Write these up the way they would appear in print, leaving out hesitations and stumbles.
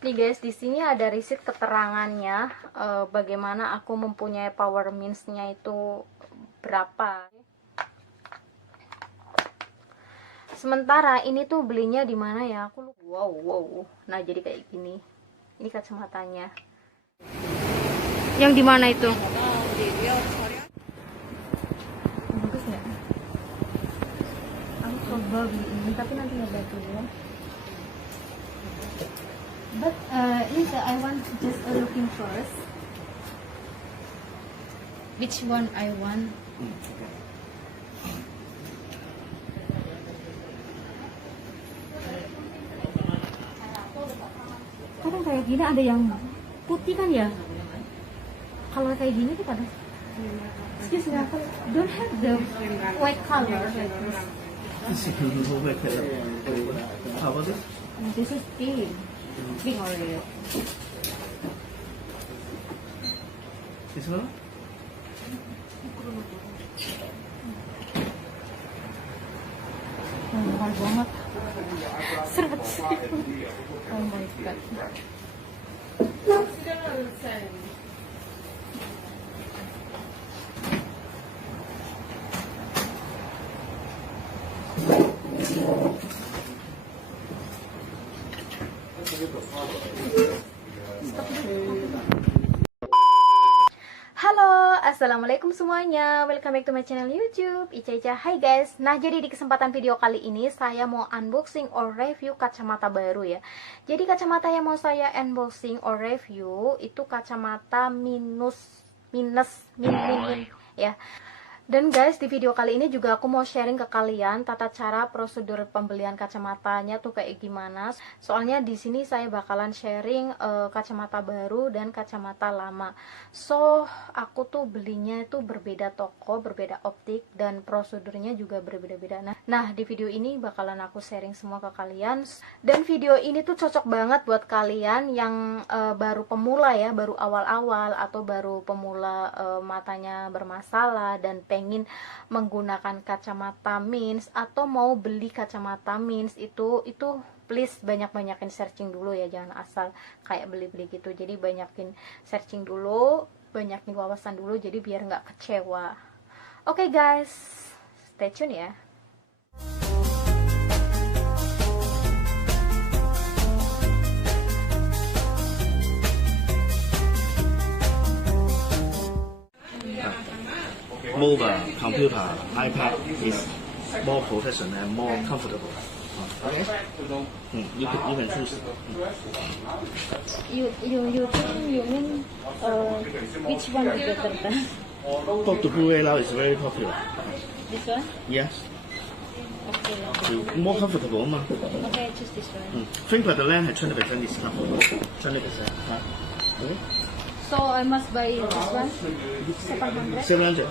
Nih guys, di sini ada riset keterangannya bagaimana aku mempunyai power means-nya itu berapa. Sementara ini tuh belinya di mana ya? Aku lupa. Wow. Nah, jadi kayak gini. Ini kacamatanya. Yang di mana itu? Bagus nggak? Aku coba beli ini, tapi nanti nggak dulu ya. But I want just looking first. Which one I want? Kadang kayak gini ada yang putih kan ya? Kalau kayak gini tuh kadang. Excuse me, I don't have the white color like this. How about this? This is pink. Pink or red. This one? Mahal banget. Seret. Oh my god. Halo, assalamualaikum semuanya. Welcome back to my channel YouTube Ica. Hai guys. Nah, jadi di kesempatan video kali ini saya mau unboxing or review kacamata baru ya. Jadi kacamata yang mau saya unboxing or review itu kacamata min ya. Dan guys, di video kali ini juga aku mau sharing ke kalian tata cara prosedur pembelian kacamatanya tuh kayak gimana. Soalnya di sini saya bakalan sharing kacamata baru dan kacamata lama. So, aku tuh belinya itu berbeda toko, berbeda optik, dan prosedurnya juga berbeda-beda. Nah, di video ini bakalan aku sharing semua ke kalian. Dan video ini tuh cocok banget buat kalian yang baru pemula ya, baru awal-awal atau baru pemula matanya bermasalah dan pengen menggunakan kacamata Mins atau mau beli kacamata Mins itu please banyak-banyakin searching dulu ya, jangan asal kayak beli-beli gitu. Jadi banyakin searching dulu, banyakin wawasan dulu, jadi biar nggak kecewa. Oke guys, stay tune ya. Mobile, computer, iPad is more professional and more comfortable. Okay? You can choose. You mean which one is better than Talk to Blu-ray now is very popular. this one? Yes. Okay. More comfortable 嘛。 Okay, I choose this one. Fingerpad 咧係20% discount，20%嚇。Okay. So I must buy this one? 700? 700.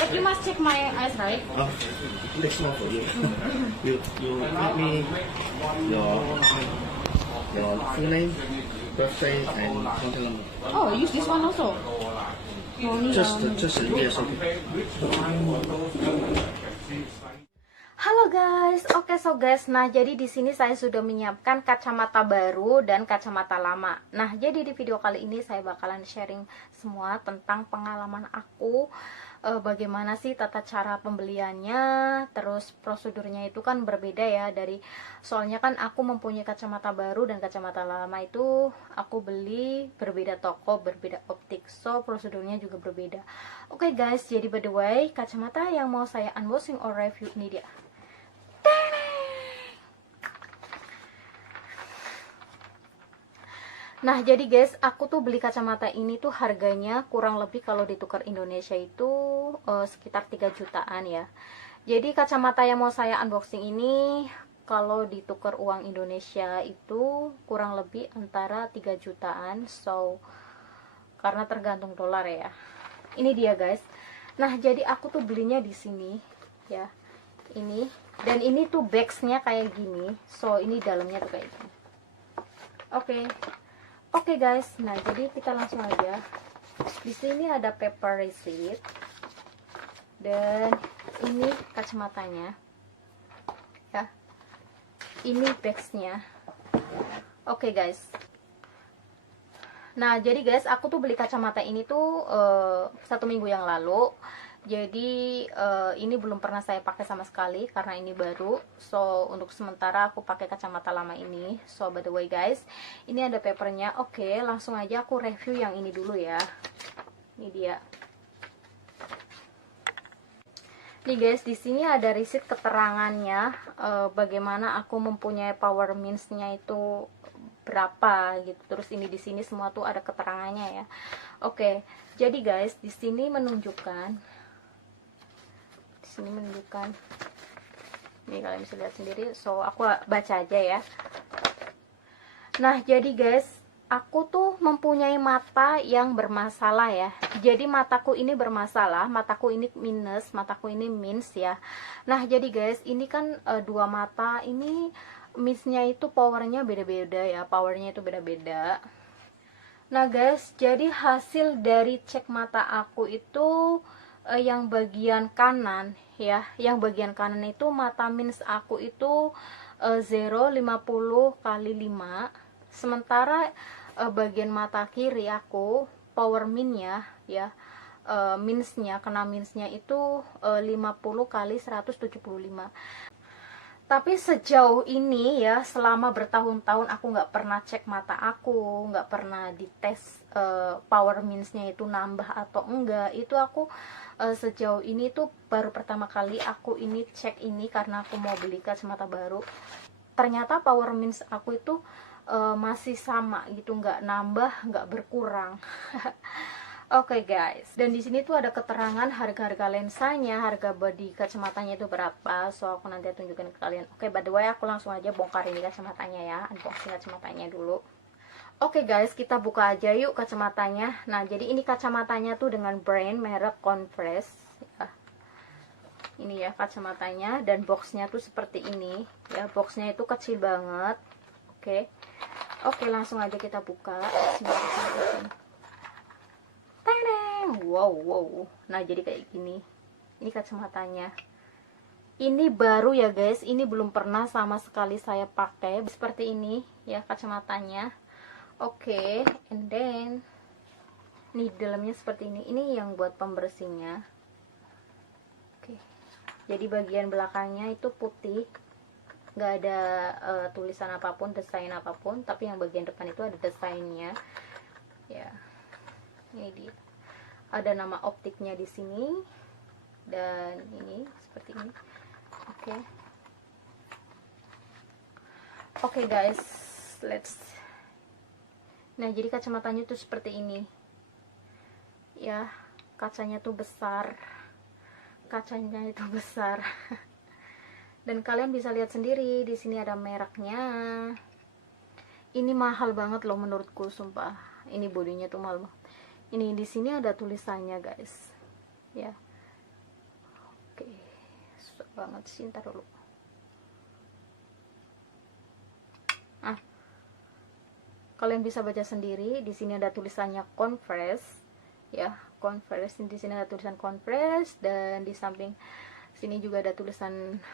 But you must check my eyes, right? Next one for you. you give me your full name, birthday, and contact number. Oh, use this one also? No need. Just yes, okay. Halo guys, oke so guys, nah jadi di sini saya sudah menyiapkan kacamata baru dan kacamata lama. Nah jadi di video kali ini saya bakalan sharing semua tentang pengalaman aku, bagaimana sih tata cara pembeliannya, terus prosedurnya itu kan berbeda ya dari, soalnya kan aku mempunyai kacamata baru dan kacamata lama itu aku beli berbeda toko, berbeda optik, so prosedurnya juga berbeda. Oke guys, jadi by the way, kacamata yang mau saya unboxing or review ini dia. Nah jadi guys, aku tuh beli kacamata ini tuh harganya kurang lebih kalau ditukar Indonesia itu sekitar 3 jutaan ya. Jadi kacamata yang mau saya unboxing ini kalau ditukar uang Indonesia itu kurang lebih antara 3 jutaan. So karena tergantung dolar ya. Ini dia guys. Nah jadi aku tuh belinya di sini ya. Ini, dan ini tuh bagsnya kayak gini. So ini dalamnya tuh kayak gini. Oke guys, nah jadi kita langsung aja. Di sini ada paper receipt dan ini kacamatanya ya. Ini bagsnya. Oke guys. Nah jadi guys, aku tuh beli kacamata ini tuh 1 minggu yang lalu. Jadi ini belum pernah saya pakai sama sekali karena ini baru. So untuk sementara aku pakai kacamata lama ini. So by the way guys, ini ada papernya. Oke, langsung aja aku review yang ini dulu ya. Ini dia. Nih guys, di sini ada receipt keterangannya bagaimana aku mempunyai power means-nya itu berapa gitu. Terus ini di sini semua tuh ada keterangannya ya. Oke, jadi guys, di sini menunjukkan nih, kalian bisa lihat sendiri. So aku baca aja ya. Nah, jadi guys, aku tuh mempunyai mata yang bermasalah ya. Jadi mataku ini bermasalah, mataku ini minus, mataku ini minus ya. Nah, jadi guys, ini kan dua mata ini minusnya itu powernya beda-beda ya, powernya itu beda-beda. Nah guys, jadi hasil dari cek mata aku itu yang bagian kanan ya, yang bagian kanan itu mata minus aku itu 0,50 kali 5. Sementara bagian mata kiri aku power minnya ya, minusnya, kena minusnya itu 50 kali 175. Tapi sejauh ini ya, selama bertahun-tahun aku nggak pernah cek mata aku, nggak pernah dites power means-nya itu nambah atau enggak. Itu aku sejauh ini tuh baru pertama kali aku ini cek ini karena aku mau beli kacamata baru. Ternyata power means aku itu masih sama gitu, nggak nambah, nggak berkurang. Oke guys, dan di sini tuh ada keterangan harga-harga lensanya, harga body kacamatanya itu berapa. So aku nanti tunjukin ke kalian. Oke, by the way aku langsung aja bongkar ini kacamatanya ya, unboxing kacamatanya dulu. Oke guys, kita buka aja yuk kacamatanya. Nah jadi ini kacamatanya tuh dengan brand merek Converse ya. Ini ya kacamatanya, dan boxnya tuh seperti ini ya. Boxnya itu kecil banget. Oke, langsung aja kita buka. Wow. Nah jadi kayak gini. Ini kacamatanya. Ini baru ya guys. Ini belum pernah sama sekali saya pakai. Seperti ini ya kacamatanya. Oke, and then nih dalamnya seperti ini. Ini yang buat pembersihnya. Oke. Jadi bagian belakangnya itu putih. Nggak ada tulisan apapun, desain apapun. Tapi yang bagian depan itu ada desainnya. Ya. Ini dia. Ada nama optiknya di sini, dan ini seperti ini. Oke guys, nah jadi kacamatanya tuh seperti ini ya. Kacanya tuh besar, dan kalian bisa lihat sendiri di sini ada mereknya. Ini mahal banget loh menurutku, sumpah. Ini bodinya tuh mahal banget. Ini di sini ada tulisannya guys ya. Oke, susah banget sih, ntar dulu. Kalian bisa baca sendiri. Di sini ada tulisannya Converse ya, Converse. Di sini ada tulisan Converse, dan di samping sini juga ada tulisan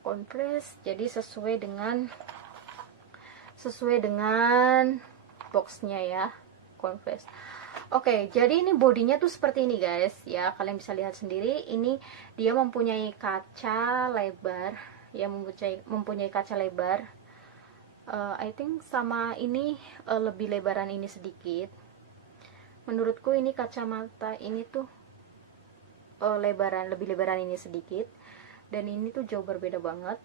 Converse. Jadi sesuai dengan boxnya ya, Converse. Oke, jadi ini bodinya tuh seperti ini guys ya. Kalian bisa lihat sendiri. Ini dia mempunyai kaca lebar ya, mempunyai kaca lebar. I think sama ini lebih lebaran ini sedikit. Menurutku ini kacamata ini tuh lebih lebaran ini sedikit, dan ini tuh jauh berbeda banget.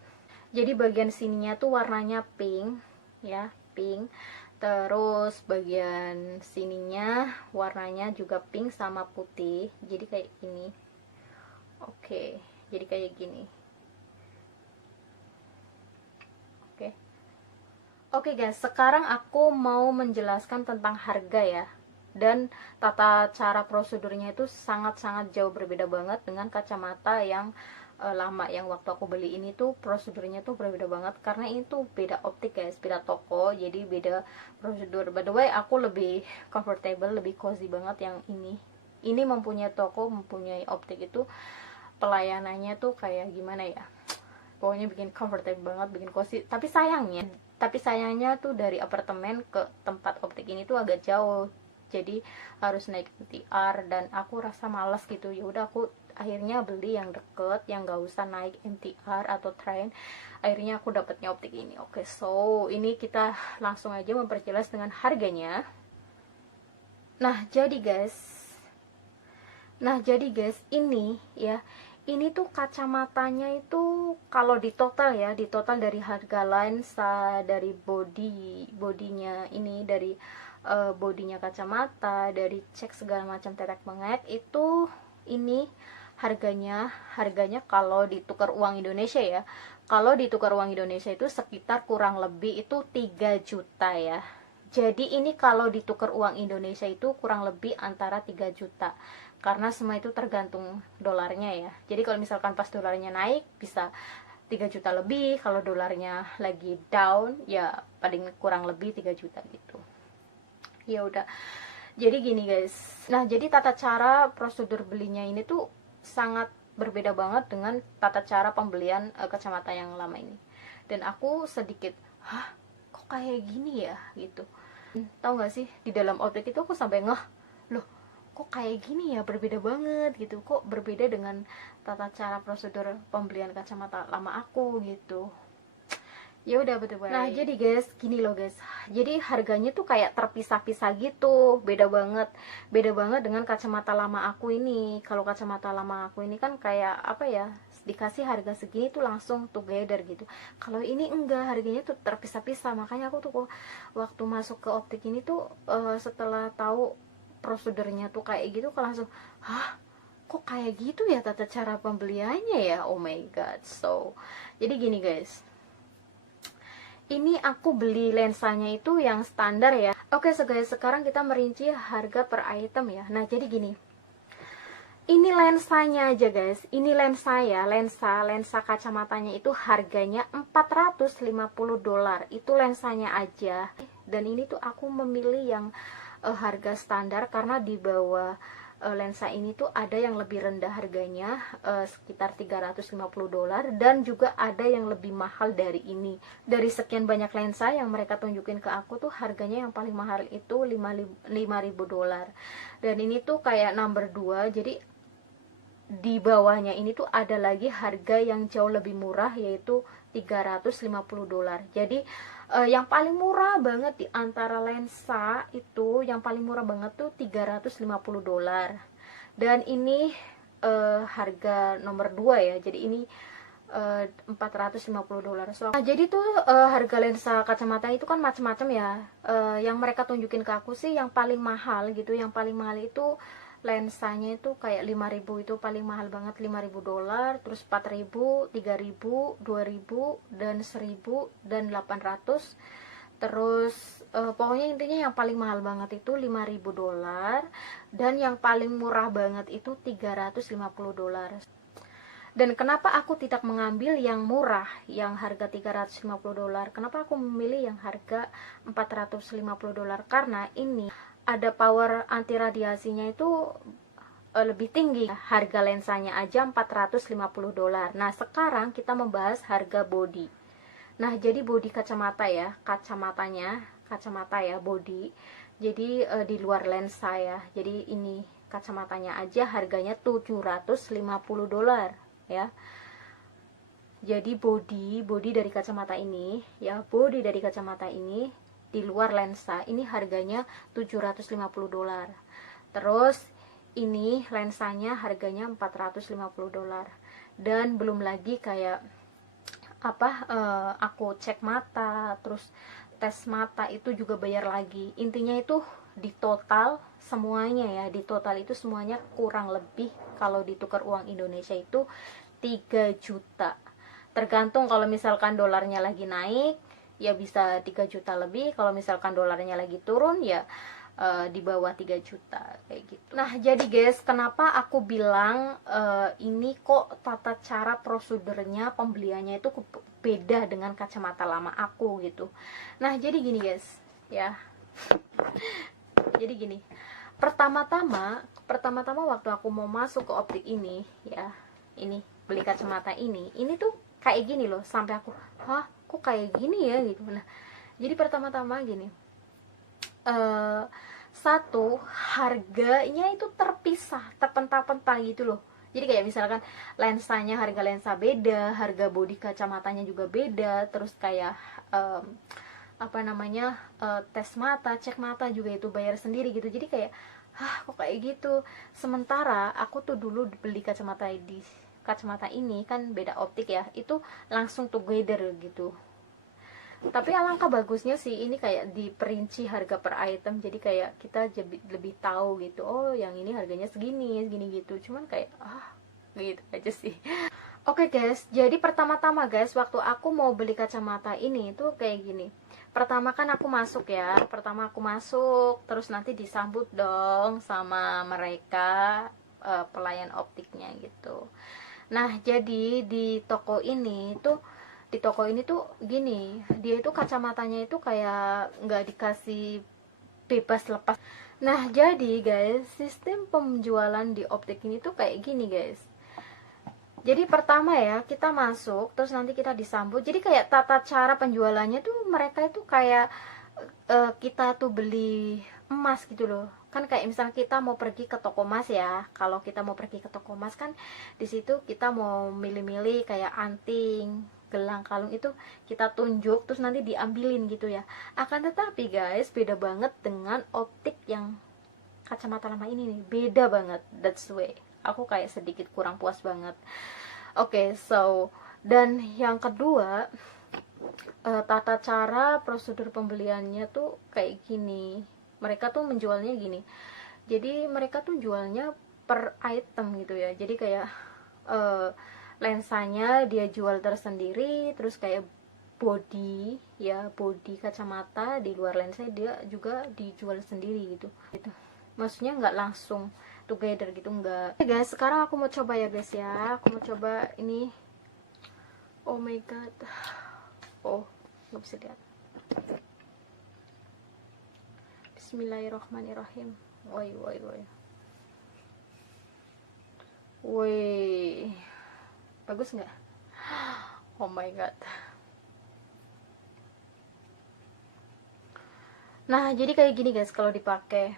Jadi bagian sininya tuh warnanya pink ya, pink. Terus bagian sininya warnanya juga pink sama putih. Jadi kayak gini. Oke, jadi kayak gini. Oke guys, sekarang aku mau menjelaskan tentang harga ya. Dan tata cara prosedurnya itu sangat-sangat jauh berbeda banget dengan kacamata yang lama. Yang waktu aku beli ini tuh prosedurnya tuh berbeda banget, karena ini tuh beda optik guys, beda toko, jadi beda prosedur. By the way, aku lebih comfortable, lebih cozy banget yang ini. Ini mempunyai toko, mempunyai optik itu pelayanannya tuh kayak gimana ya, pokoknya bikin comfortable banget, bikin cozy. Tapi sayangnya tuh dari apartemen ke tempat optik ini tuh agak jauh, jadi harus naik MTR dan aku rasa malas gitu. Ya udah, aku akhirnya beli yang deket, yang gak usah naik MTR atau train. Akhirnya aku dapatnya optik ini. Oke, so ini kita langsung aja memperjelas dengan harganya. Nah jadi guys, ini ya, ini tuh kacamatanya itu kalau di total dari harga lensa, dari bodinya ini, dari bodinya kacamata, dari cek segala macam tetek bengek, itu ini harganya kalau ditukar uang Indonesia ya, kalau ditukar uang Indonesia itu sekitar kurang lebih itu 3 juta ya. Jadi ini kalau ditukar uang Indonesia itu kurang lebih antara 3 juta. Karena semua itu tergantung dolarnya ya. Jadi kalau misalkan pas dolarnya naik bisa 3 juta lebih, kalau dolarnya lagi down ya paling kurang lebih 3 juta gitu. Ya udah. Jadi gini guys. Nah, jadi tata cara prosedur belinya ini tuh sangat berbeda banget dengan tata cara pembelian kacamata yang lama ini. Dan aku sedikit, kok kayak gini ya gitu. Tahu nggak sih, di dalam optik itu aku sampai ngeh, loh kok kayak gini ya, berbeda banget gitu, kok berbeda dengan tata cara prosedur pembelian kacamata lama aku gitu. Ya udah, betul banget. Nah jadi guys, gini loh guys, jadi harganya tuh kayak terpisah-pisah gitu, beda banget dengan kacamata lama aku ini. Kalau kacamata lama aku ini kan kayak apa ya, dikasih harga segini tuh langsung together gitu. Kalau ini enggak, harganya tuh terpisah-pisah. Makanya aku tuh waktu masuk ke optik ini tuh setelah tahu prosedurnya tuh kayak gitu, kok langsung kok kayak gitu ya tata cara pembeliannya ya, oh my god. So jadi gini guys, ini aku beli lensanya itu yang standar ya. Oke, so guys, sekarang kita merinci harga per item ya. Nah jadi gini, ini lensanya aja guys, ini lensa ya, lensa kacamatanya itu harganya $450, itu lensanya aja. Dan ini tuh aku memilih yang harga standar karena di bawah lensa ini tuh ada yang lebih rendah harganya, sekitar $350, dan juga ada yang lebih mahal dari ini. Dari sekian banyak lensa yang mereka tunjukin ke aku tuh, harganya yang paling mahal itu $5.000. Dan ini tuh kayak number 2, jadi di bawahnya ini tuh ada lagi harga yang jauh lebih murah, yaitu $350. Jadi yang paling murah banget di antara lensa itu, yang paling murah banget tuh $350. Dan ini harga nomor 2 ya. Jadi ini $450. So, nah, jadi tuh harga lensa kacamata itu kan macam-macam ya. Yang mereka tunjukin ke aku sih yang paling mahal gitu, yang paling mahal itu lensanya itu kayak 5.000, itu paling mahal banget, $5.000, terus 4.000, 3.000, 2.000, dan 1.000, dan 800. Terus pokoknya intinya yang paling mahal banget itu $5.000, dan yang paling murah banget itu $350. Dan kenapa aku tidak mengambil yang murah, yang harga $350? Kenapa aku memilih yang harga $450? Karena ini ada power anti radiasinya itu lebih tinggi. Harga lensanya aja $450. Nah sekarang kita membahas harga body. Nah jadi body kacamata ya, kacamata ya, body. Jadi di luar lensa ya. Jadi ini kacamatanya aja harganya $750 ya. Jadi body dari kacamata ini ya, body dari kacamata ini di luar lensa ini harganya $750. Terus ini lensanya harganya $450. Dan belum lagi kayak aku cek mata, terus tes mata itu juga bayar lagi. Intinya itu di total semuanya ya, di total itu semuanya kurang lebih kalau ditukar uang Indonesia itu 3 juta. Tergantung, kalau misalkan dolarnya lagi naik ya bisa 3 juta lebih, kalau misalkan dolarnya lagi turun ya di bawah 3 juta kayak gitu. Nah jadi guys, kenapa aku bilang ini kok tata cara prosedurnya pembeliannya itu beda dengan kacamata lama aku gitu. Nah jadi gini guys ya, jadi gini, pertama-tama waktu aku mau masuk ke optik ini ya, ini beli kacamata ini tuh kayak gini loh, sampai aku, hah kok kayak gini ya gitu. Nah jadi pertama-tama gini, satu, harganya itu terpisah, terpental-pental gitu loh. Jadi kayak misalkan lensanya, harga lensa beda, harga bodi kacamatanya juga beda, terus kayak apa namanya, tes mata, cek mata juga itu bayar sendiri gitu. Jadi kayak, hah kok kayak gitu. Sementara aku tuh dulu beli kacamata ini kan beda optik ya, itu langsung together gitu. Tapi alangkah bagusnya sih ini kayak diperinci harga per item, jadi kayak kita lebih tahu gitu, oh yang ini harganya segini segini gitu. Cuman kayak gitu aja sih. Oke guys, jadi pertama-tama guys, waktu aku mau beli kacamata ini tuh kayak gini. Pertama kan aku masuk ya, pertama aku masuk, terus nanti disambut dong sama mereka, pelayan optiknya gitu. Nah jadi di toko ini tuh gini, dia itu kacamatanya itu kayak nggak dikasih bebas lepas. Nah jadi guys, sistem penjualan di optik ini tuh kayak gini guys. Jadi pertama ya, kita masuk, terus nanti kita disambut. Jadi kayak tata cara penjualannya tuh mereka itu kayak kita tuh beli emas gitu loh. Kan kayak misalnya kita mau pergi ke toko emas ya. Kalau kita mau pergi ke toko emas kan di situ kita mau milih-milih kayak anting, gelang, kalung, itu kita tunjuk terus nanti diambilin gitu ya. Akan tetapi guys, beda banget dengan optik yang kacamata lama ini nih. Beda banget. That's the way. Aku kayak sedikit kurang puas banget. Oke, so dan yang kedua, tata cara prosedur pembeliannya tuh kayak gini. Mereka tuh menjualnya gini. Jadi mereka tuh jualnya per item gitu ya. Jadi kayak lensanya dia jual tersendiri, terus kayak body kacamata di luar lensa dia juga dijual sendiri gitu. Maksudnya nggak langsung together gitu, enggak. Oke guys, sekarang aku mau coba ya guys ya. Aku mau coba ini. Oh my god. Oh, nggak bisa lihat. Bismillahirrahmanirrahim. Woi woi woi. Woi. Bagus nggak? Oh my god. Nah, jadi kayak gini guys kalau dipakai.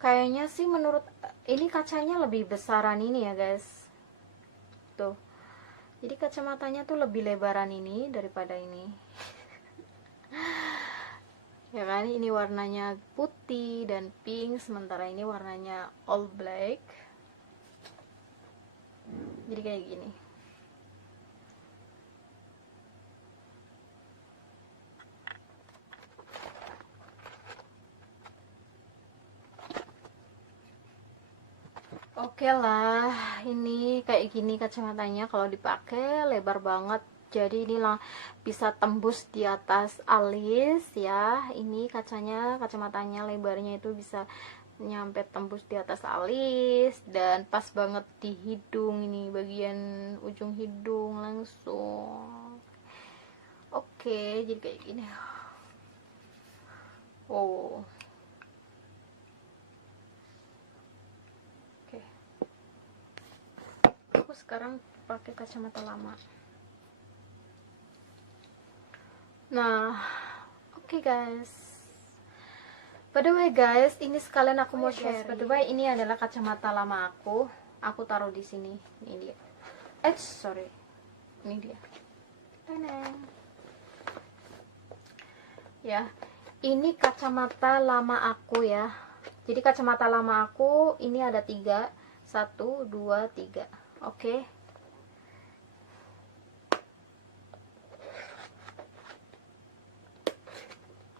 Kayaknya sih menurut ini kacanya lebih besaran ini ya guys. Tuh. Jadi kacamatanya tuh lebih lebaran ini daripada ini. Ya kan, ini warnanya putih dan pink, sementara ini warnanya all black. Jadi kayak gini. Oke lah, ini kayak gini kacamatanya kalau dipakai lebar banget. Jadi ini lah bisa tembus di atas alis ya. Ini kacamatanya lebarnya itu bisa nyampe tembus di atas alis dan pas banget di hidung, ini bagian ujung hidung langsung. Oke, jadi kayak gini. Oh. Aku sekarang pakai kacamata lama. Nah, oke guys. By the way guys, ini sekalian aku mau share. By the way, ini adalah kacamata lama aku. Aku taruh di sini. Ini dia. Sorry. Ini dia. Teneng. Ya, ini kacamata lama aku ya. Jadi kacamata lama aku ini ada 3. 1, 2, 3. Oke.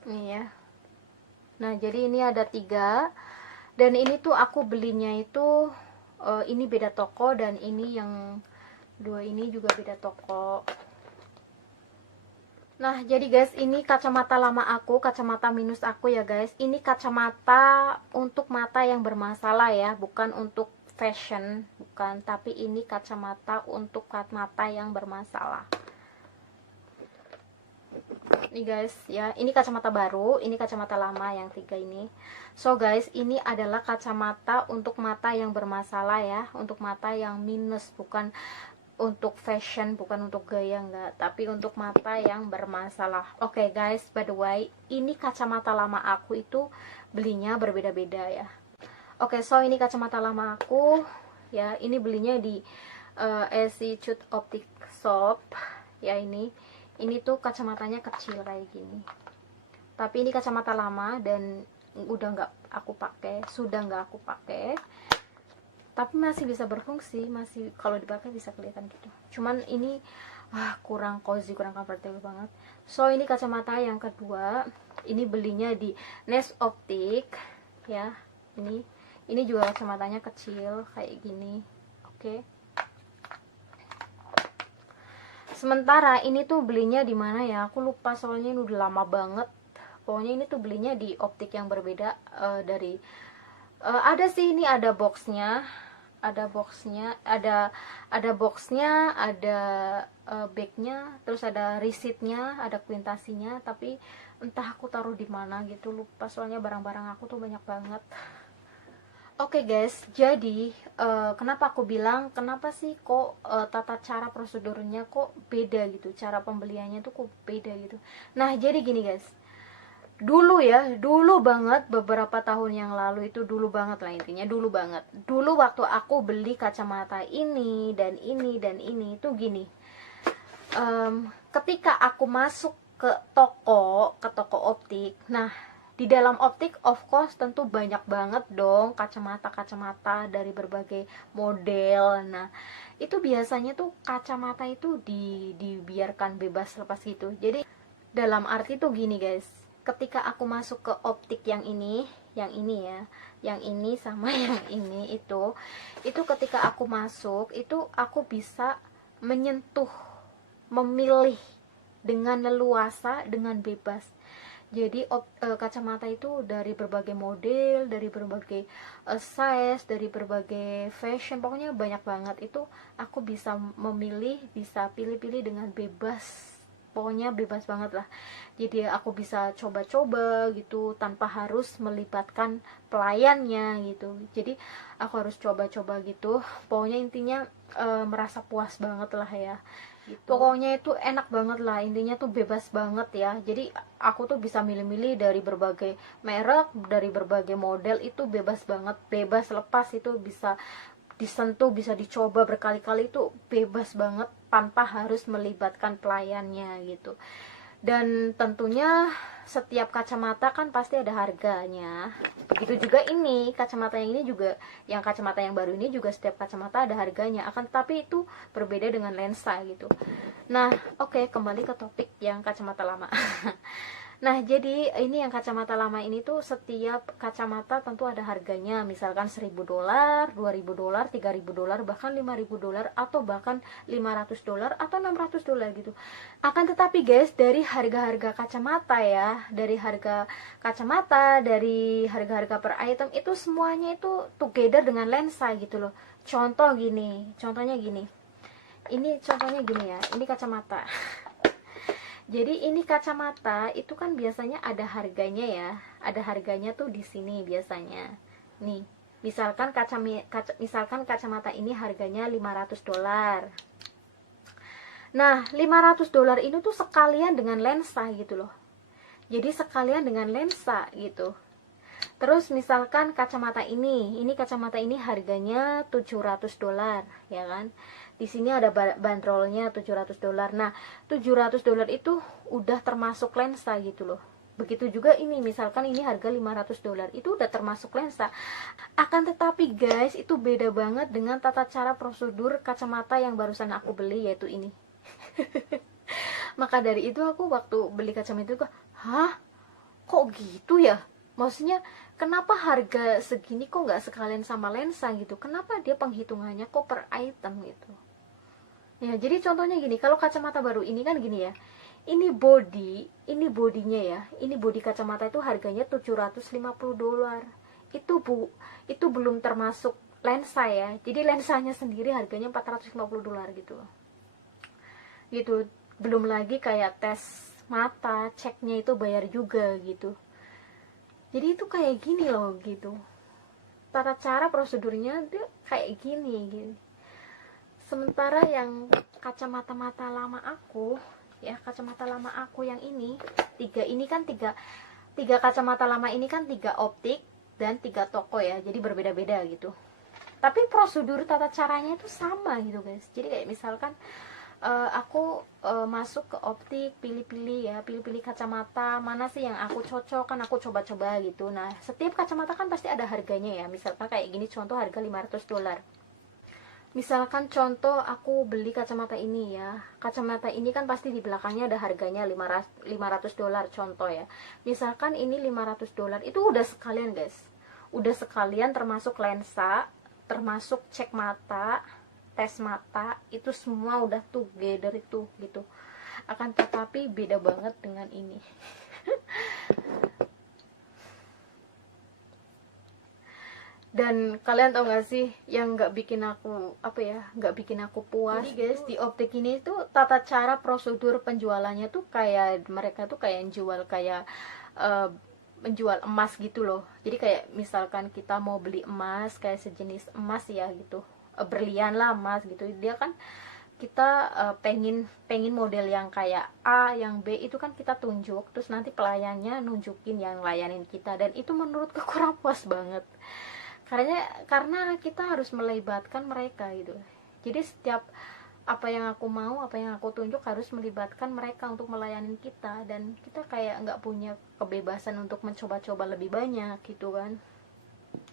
Ini ya. Nah, jadi ini ada 3. Dan ini tuh aku belinya itu ini beda toko, dan ini yang 2 ini juga beda toko. Nah, jadi guys, ini kacamata lama aku, kacamata minus aku ya guys. Ini kacamata untuk mata yang bermasalah ya, bukan untuk fashion, bukan, tapi ini kacamata untuk mata yang bermasalah. Nih guys ya, ini kacamata baru, ini kacamata lama yang 3 ini. So guys, ini adalah kacamata untuk mata yang bermasalah ya, untuk mata yang minus, bukan untuk fashion, bukan untuk gaya, enggak, tapi untuk mata yang bermasalah. Oke guys, by the way, ini kacamata lama aku itu belinya berbeda-beda ya. Oke, so ini kacamata lama aku ya, ini belinya di Institute Optic Shop ya. Ini tuh kacamatanya kecil kayak gini, tapi ini kacamata lama dan sudah nggak aku pakai, tapi masih bisa berfungsi, masih kalau dipakai bisa kelihatan gitu. Cuman ini kurang cozy, kurang comfortable banget. So ini kacamata yang kedua, ini belinya di Nest Optic ya. Ini juga kacamatanya kecil kayak gini. Oke. Sementara ini tuh belinya di mana ya? Aku lupa soalnya ini udah lama banget. Pokoknya ini tuh belinya di optik yang berbeda dari ada sih, ini ada boxnya, ada bagnya, terus ada receipt-nya, ada kuintasinya, tapi entah aku taruh di mana gitu, lupa soalnya barang-barang aku tuh banyak banget. Oke guys, jadi kenapa aku bilang kenapa sih kok tata cara prosedurnya kok beda gitu, cara pembeliannya tuh kok beda gitu. Nah jadi gini guys, dulu banget, beberapa tahun yang lalu itu, dulu banget lah intinya, dulu waktu aku beli kacamata ini dan ini tuh gini, ketika aku masuk ke toko optik, nah di dalam optik of course tentu banyak banget dong kacamata dari berbagai model. Nah itu biasanya tuh kacamata itu dibiarkan bebas lepas gitu. Jadi dalam arti tuh gini guys, ketika aku masuk ke optik yang ini ya, yang ini sama yang ini, itu ketika aku masuk itu aku bisa menyentuh, memilih dengan leluasa, dengan bebas. Jadi kacamata itu dari berbagai model, dari berbagai size, dari berbagai fashion, pokoknya banyak banget. Itu aku bisa memilih, bisa pilih-pilih dengan bebas, pokoknya bebas banget lah. Jadi aku bisa coba-coba gitu tanpa harus melibatkan pelayannya gitu. Jadi aku harus coba-coba gitu, pokoknya intinya merasa puas banget lah ya gitu. Pokoknya itu enak banget lah, intinya tuh bebas banget ya. Jadi aku tuh bisa milih-milih dari berbagai merek, dari berbagai model, itu bebas banget, bebas lepas, itu bisa disentuh, bisa dicoba berkali-kali, itu bebas banget tanpa harus melibatkan pelayannya gitu. Dan tentunya setiap kacamata kan pasti ada harganya. Begitu juga ini, kacamata yang ini juga, yang kacamata yang baru ini juga setiap kacamata ada harganya. Akan tetapi itu berbeda dengan lensa gitu. Nah, oke, kembali ke topik yang kacamata lama. Nah, jadi ini yang kacamata lama ini tuh setiap kacamata tentu ada harganya. Misalkan $1.000, $2.000, $3.000, bahkan $5.000, atau bahkan $500 atau $600 gitu. Akan tetapi guys, dari harga-harga kacamata ya, dari harga kacamata, dari harga-harga per item itu semuanya itu together dengan lensa gitu loh. Contohnya gini. Ini contohnya gini ya, ini kacamata. Jadi ini kacamata itu kan biasanya ada harganya ya, ada harganya tuh di sini biasanya. Nih, misalkan kacamata ini harganya $500. Nah, $500 ini tuh sekalian dengan lensa gitu loh. Jadi sekalian dengan lensa gitu. Terus misalkan kacamata ini harganya $700 ya kan. Di sini ada bandrolnya $700. Nah, $700 itu udah termasuk lensa gitu loh. Begitu juga ini, misalkan ini harga $500, itu udah termasuk lensa. Akan tetapi guys, itu beda banget dengan tata cara prosedur kacamata yang barusan aku beli, yaitu ini. Maka dari itu aku waktu beli kacamata itu, kok gitu ya? Maksudnya kenapa harga segini kok nggak sekalian sama lensa gitu? Kenapa dia penghitungannya kok per item gitu? Ya, jadi contohnya gini, kalau kacamata baru ini kan gini ya. Ini bodinya ya. Ini bodi kacamata itu harganya $750. Itu belum termasuk lensa ya. Jadi lensanya sendiri harganya $450 gitu. Gitu. Belum lagi kayak tes mata, ceknya itu bayar juga gitu. Jadi itu kayak gini loh gitu, tata cara prosedurnya tuh kayak gini gitu. Sementara yang kacamata lama aku ya, kacamata lama aku yang ini tiga kacamata lama ini kan 3 optik dan 3 toko ya, jadi berbeda-beda gitu. Tapi prosedur tata caranya itu sama gitu guys. Jadi kayak misalkan aku masuk ke optik, pilih-pilih kacamata mana sih yang aku cocok, kan aku coba-coba gitu. Nah setiap kacamata kan pasti ada harganya ya, misalkan kayak gini contoh harga $500. Misalkan contoh aku beli kacamata ini ya, kacamata ini kan pasti di belakangnya ada harganya $500 contoh ya. Misalkan ini $500, itu udah sekalian guys, udah sekalian termasuk lensa, termasuk cek mata, tes mata, itu semua udah together itu gitu. Akan tetapi beda banget dengan ini. Dan kalian tau gak sih yang nggak bikin aku nggak bikin aku puas. Jadi guys, di optik ini tuh tata cara prosedur penjualannya tuh kayak mereka tuh kayak jual kayak menjual emas gitu loh. Jadi kayak misalkan kita mau beli emas kayak sejenis emas ya gitu, berlian lah emas gitu, dia kan kita pengen model yang kayak A, yang B, itu kan kita tunjuk, terus nanti pelayannya nunjukin yang layanin kita, dan itu menurutku kurang puas banget. Karena kita harus melibatkan mereka gitu. Jadi setiap apa yang aku mau, apa yang aku tunjuk harus melibatkan mereka untuk melayani kita, dan kita kayak nggak punya kebebasan untuk mencoba-coba lebih banyak gitu kan,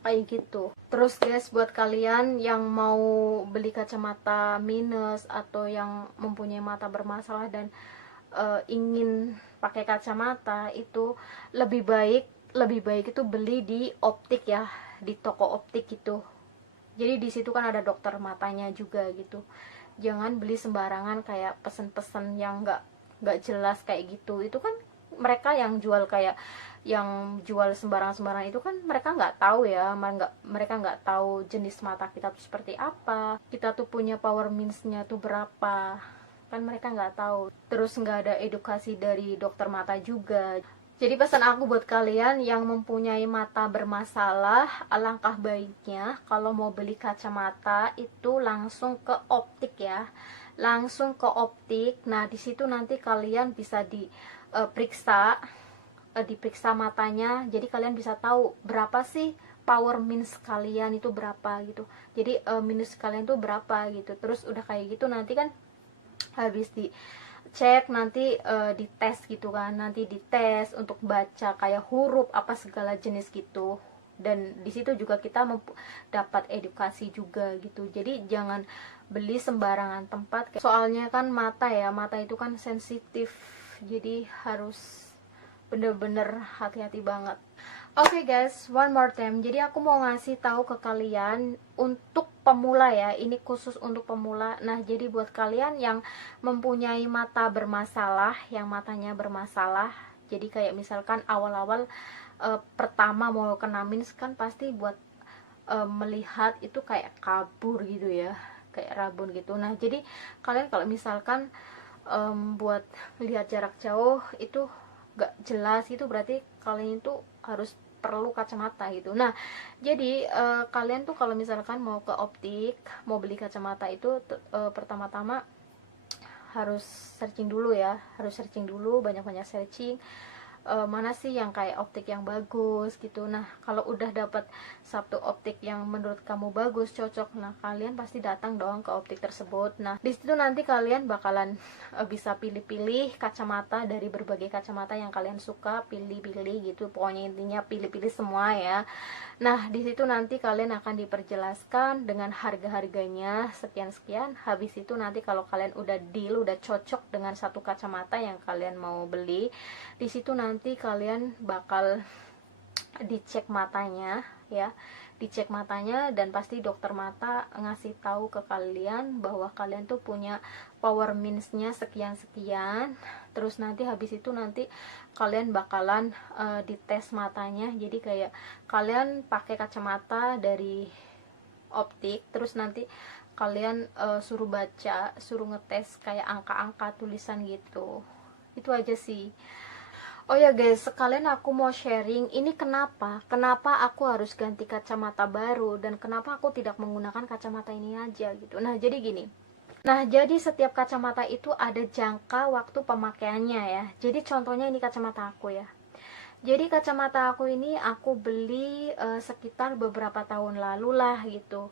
kayak gitu. Terus guys, buat kalian yang mau beli kacamata minus atau yang mempunyai mata bermasalah dan ingin pakai kacamata, itu lebih baik itu beli di optik ya, di toko optik gitu. Jadi di situ kan ada dokter matanya juga gitu. Jangan beli sembarangan kayak pesen-pesen yang nggak jelas kayak gitu. Itu kan mereka yang jual kayak yang jual sembarang-sembarang itu kan mereka nggak tahu ya, mereka nggak tahu jenis mata kita tuh seperti apa, kita tuh punya power means-nya tuh berapa, kan mereka nggak tahu. Terus nggak ada edukasi dari dokter mata juga. Jadi pesan aku buat kalian yang mempunyai mata bermasalah, alangkah baiknya kalau mau beli kacamata itu langsung ke optik ya. Langsung ke optik. Nah, di situ nanti kalian bisa diperiksa matanya. Jadi kalian bisa tahu berapa sih power means kalian itu berapa gitu. Jadi minus kalian tuh berapa gitu. Terus udah kayak gitu nanti kan habis dicek nanti dites gitu kan, nanti dites untuk baca kayak huruf apa segala jenis gitu, dan di situ juga kita dapat edukasi juga gitu. Jadi jangan beli sembarangan tempat, soalnya kan mata ya, mata itu kan sensitif, jadi harus bener-bener hati-hati banget. Oke guys, one more time. Jadi aku mau ngasih tahu ke kalian untuk pemula ya. Ini khusus untuk pemula. Nah, jadi buat kalian yang mempunyai mata bermasalah, yang matanya bermasalah. Jadi kayak misalkan awal-awal pertama mau kena mins kan pasti buat melihat itu kayak kabur gitu ya, kayak rabun gitu. Nah, jadi kalian kalau misalkan buat lihat jarak jauh itu gak jelas gitu, berarti kalian itu harus perlu kacamata gitu. Nah, jadi kalian tuh kalau misalkan mau ke optik, mau beli kacamata itu pertama-tama harus searching dulu ya, harus searching dulu, banyak-banyak searching mana sih yang kayak optik yang bagus gitu. Nah, kalau udah dapat satu optik yang menurut kamu bagus, cocok, nah kalian pasti datang dong ke optik tersebut. Nah, di situ nanti kalian bakalan bisa pilih-pilih kacamata dari berbagai kacamata yang kalian suka, pilih-pilih gitu. Pokoknya intinya pilih-pilih semua ya. Nah, di situ nanti kalian akan diperjelaskan dengan harga-harganya sekian-sekian. Habis itu nanti kalau kalian udah deal, udah cocok dengan satu kacamata yang kalian mau beli, di situ nanti kalian bakal dicek matanya ya, dicek matanya, dan pasti dokter mata ngasih tahu ke kalian bahwa kalian tuh punya power means-nya sekian-sekian. Terus nanti habis itu nanti kalian bakalan dites matanya. Jadi kayak kalian pakai kacamata dari optik, terus nanti kalian suruh baca, suruh ngetes kayak angka-angka tulisan gitu. Itu aja sih. Oh ya guys, sekalian aku mau sharing ini kenapa aku harus ganti kacamata baru dan kenapa aku tidak menggunakan kacamata ini aja gitu. Nah, jadi gini. Nah, jadi setiap kacamata itu ada jangka waktu pemakaiannya ya. Jadi contohnya ini kacamata aku ya. Jadi kacamata aku ini aku beli sekitar beberapa tahun lalu lah gitu.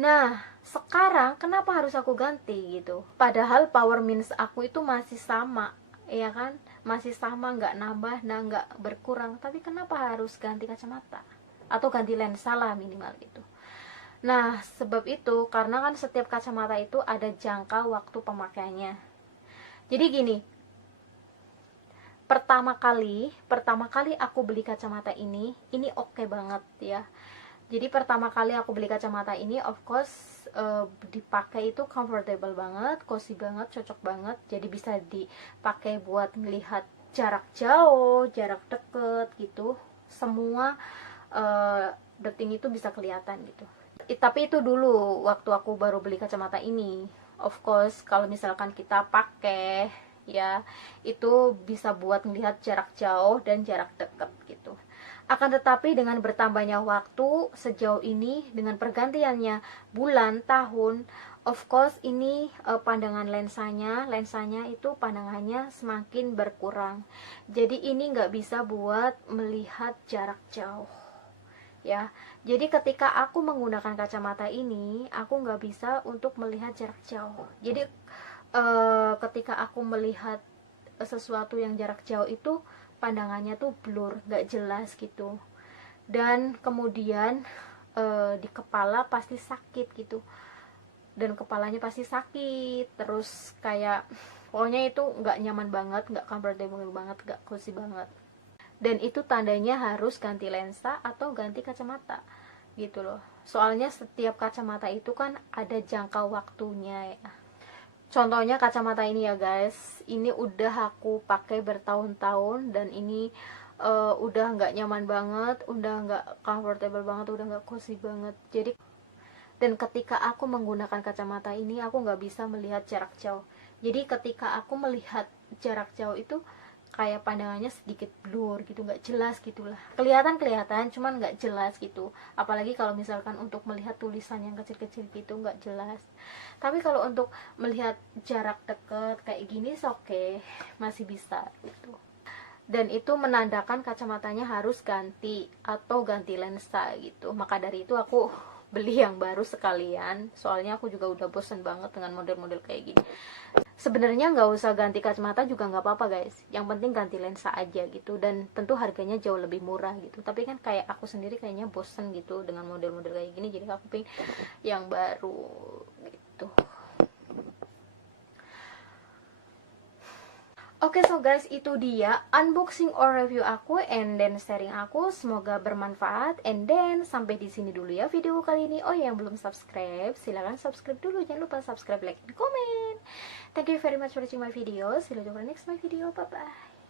Nah, sekarang kenapa harus aku ganti gitu? Padahal power minus aku itu masih sama, ya kan? Masih sama, nggak nambah, nah nggak berkurang. Tapi kenapa harus ganti kacamata? Atau ganti lensa lah minimal gitu. Nah, sebab itu karena kan setiap kacamata itu ada jangka waktu pemakaiannya. Jadi gini, pertama kali aku beli kacamata ini oke banget ya. Jadi pertama kali aku beli kacamata ini, of course dipakai itu comfortable banget, cozy banget, cocok banget. Jadi bisa dipakai buat melihat jarak jauh, jarak deket gitu. Semua detail itu bisa kelihatan gitu. Tapi itu dulu waktu aku baru beli kacamata ini. Of course kalau misalkan kita pakai ya, itu bisa buat melihat jarak jauh dan jarak dekat gitu. Akan tetapi dengan bertambahnya waktu sejauh ini, dengan pergantiannya bulan, tahun, of course ini pandangan lensanya itu pandangannya semakin berkurang. Jadi ini nggak bisa buat melihat jarak jauh ya. Jadi ketika aku menggunakan kacamata ini, aku nggak bisa untuk melihat jarak jauh. Jadi ketika aku melihat sesuatu yang jarak jauh itu pandangannya tuh blur, nggak jelas gitu. Dan kemudian di kepala pasti sakit gitu, dan kepalanya pasti sakit terus, kayak pokoknya itu nggak nyaman banget, nggak comfortable banget, nggak cozy banget. Dan itu tandanya harus ganti lensa atau ganti kacamata gitu loh. Soalnya setiap kacamata itu kan ada jangka waktunya ya. Contohnya kacamata ini ya guys, ini udah aku pakai bertahun-tahun dan ini udah nggak nyaman banget, udah nggak comfortable banget, udah nggak cozy banget. Jadi, dan ketika aku menggunakan kacamata ini aku nggak bisa melihat jarak jauh. Jadi ketika aku melihat jarak jauh itu kayak pandangannya sedikit blur gitu, nggak jelas gitulah. Kelihatan cuman nggak jelas gitu. Apalagi kalau misalkan untuk melihat tulisan yang kecil-kecil gitu nggak jelas. Tapi kalau untuk melihat jarak dekat kayak gini oke, masih bisa gitu. Dan itu menandakan kacamatanya harus ganti atau ganti lensa gitu. Maka dari itu aku beli yang baru sekalian, soalnya aku juga udah bosen banget dengan model-model kayak gini. Sebenarnya nggak usah ganti kacamata juga nggak apa-apa guys, yang penting ganti lensa aja gitu, dan tentu harganya jauh lebih murah gitu. Tapi kan kayak aku sendiri kayaknya bosen gitu dengan model-model kayak gini, jadi aku pengen yang baru gitu. Oke, so guys, itu dia unboxing or review aku and then sharing aku. Semoga bermanfaat. And then sampai di sini dulu ya video kali ini. Oh, yang belum subscribe, silahkan subscribe dulu. Jangan lupa subscribe, like, and comment. Thank you very much for watching my video. See you later for next my video. Bye bye.